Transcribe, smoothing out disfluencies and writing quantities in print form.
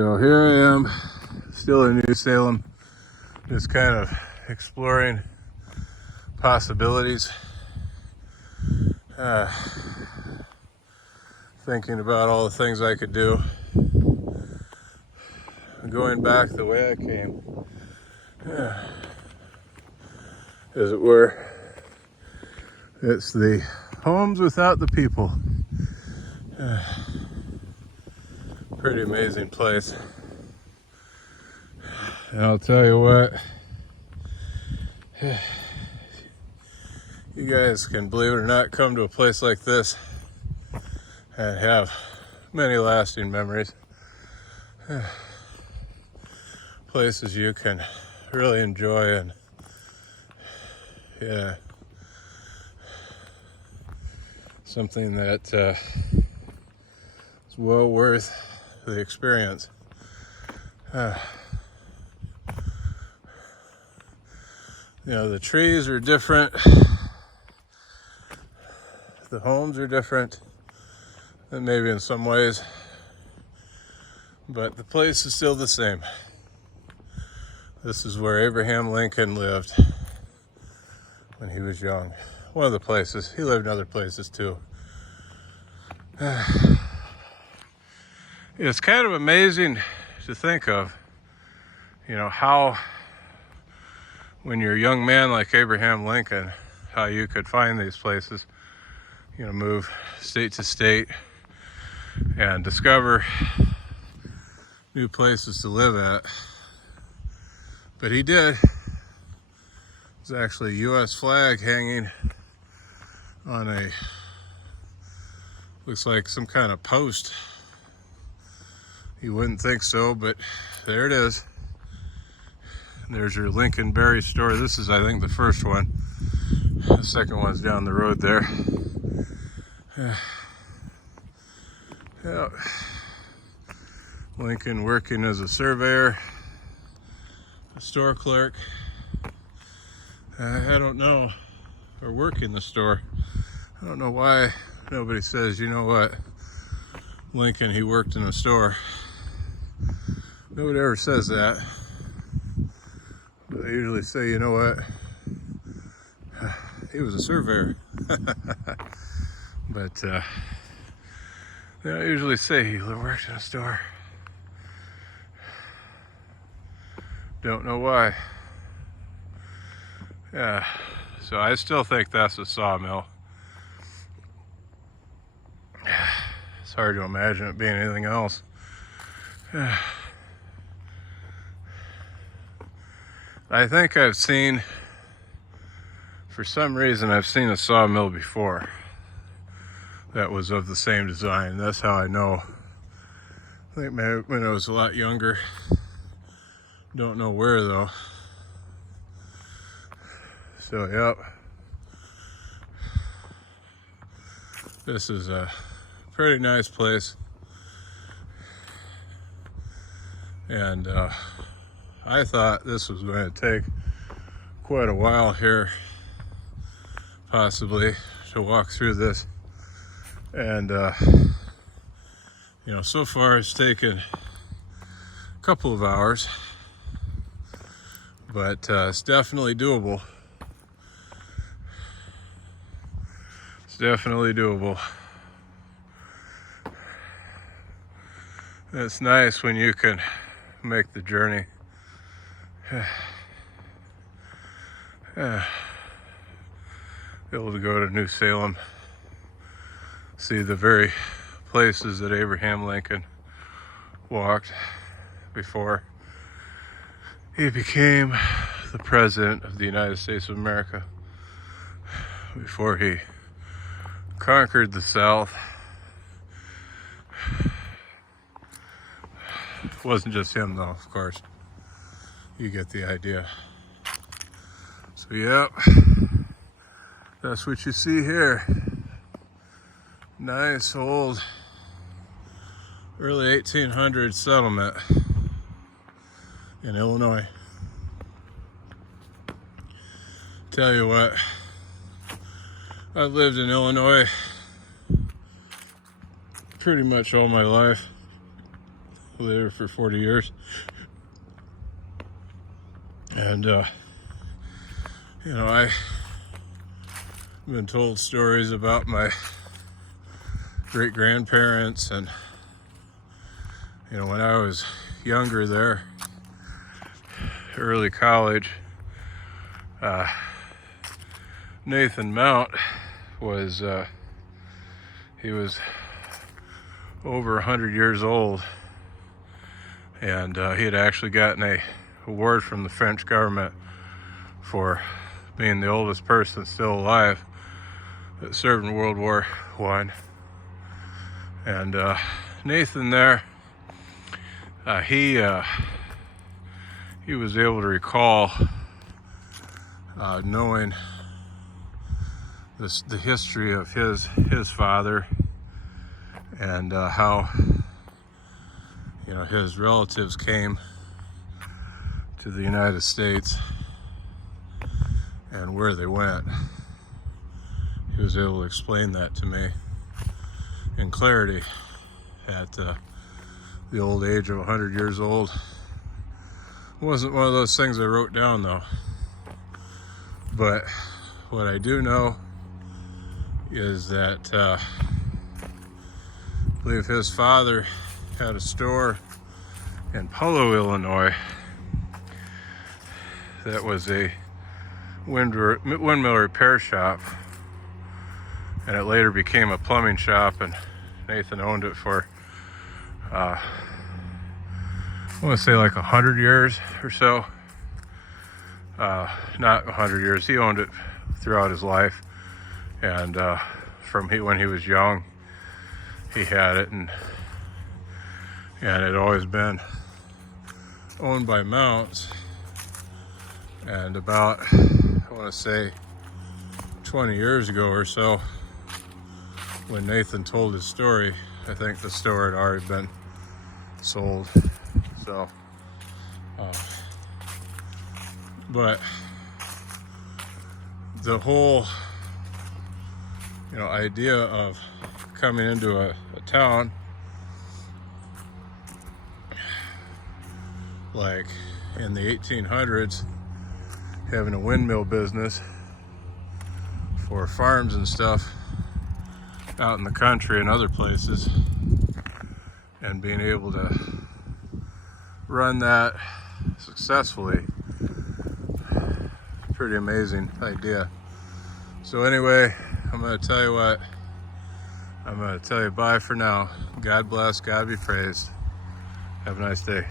So here I am, still in New Salem, just kind of exploring possibilities, thinking about all the things I could do, going back the way I came, as it were. It's the homes without the people. Pretty amazing place. And I'll tell you what, you guys can, believe it or not, come to a place like this and have many lasting memories. Places you can really enjoy, and something that is well worth the experience. The trees are different, the homes are different, and maybe in some ways, but the place is still the same. This is where Abraham Lincoln lived when he was young. One of the places. He lived in other places too. It's kind of amazing to think of, how when you're a young man like Abraham Lincoln, how you could find these places, move state to state and discover new places to live at. But he did. There's actually a U.S. flag hanging on looks like some kind of post. You wouldn't think so, but there it is. There's your Lincoln Berry store. This is, I think, the first one. The second one's down the road there. Lincoln working as a surveyor, a store clerk. I don't know, or working the store. I don't know why nobody says, you know what, Lincoln, he worked in a store. Nobody ever says that. But they usually say, you know what, he was a surveyor. But they don't usually say he worked in a store. Don't know why. So I still think that's a sawmill. It's hard to imagine it being anything else. I think I've seen, for some reason, I've seen a sawmill before that was of the same design. That's how I know. I think maybe when I was a lot younger. Don't know where though. So, yep. This is a pretty nice place. And I thought this was going to take quite a while here, possibly, to walk through this. And, so far it's taken a couple of hours, but it's definitely doable. It's definitely doable. It's nice when you can make the journey. Able to go to New Salem, see the very places that Abraham Lincoln walked before he became the President of the United States of America, before he conquered the South. It wasn't just him though, of course. You get the idea. So, yep, that's what you see here. Nice old early 1800s settlement in Illinois. Tell you what, I've lived in Illinois pretty much all my life. lived there for 40 years. And, I've been told stories about my great-grandparents, and, when I was younger there, early college, Nathan Mount was, he was over 100 years old, and he had actually gotten a award from the French government for being the oldest person still alive that served in World War I. And Nathan there, he was able to recall knowing the history of his father, and how his relatives came to the United States and where they went. He was able to explain that to me in clarity at the old age of 100 years old. It wasn't one of those things I wrote down though. But what I do know is that I believe his father had a store in Polo, Illinois, that was a windmill repair shop, and it later became a plumbing shop, and Nathan owned it for I want to say like 100 years or so. Not 100 years, he owned it throughout his life, and from when he was young he had it, and it had always been owned by Mounts. And about, I want to say 20 years ago or so, when Nathan told his story, I think the store had already been sold. So but the whole idea of coming into a town like in the 1800s, having a windmill business for farms and stuff out in the country and other places, and being able to run that successfully, pretty amazing idea. So anyway, I'm going to tell you what, I'm going to tell you bye for now. God bless, God be praised. Have a nice day.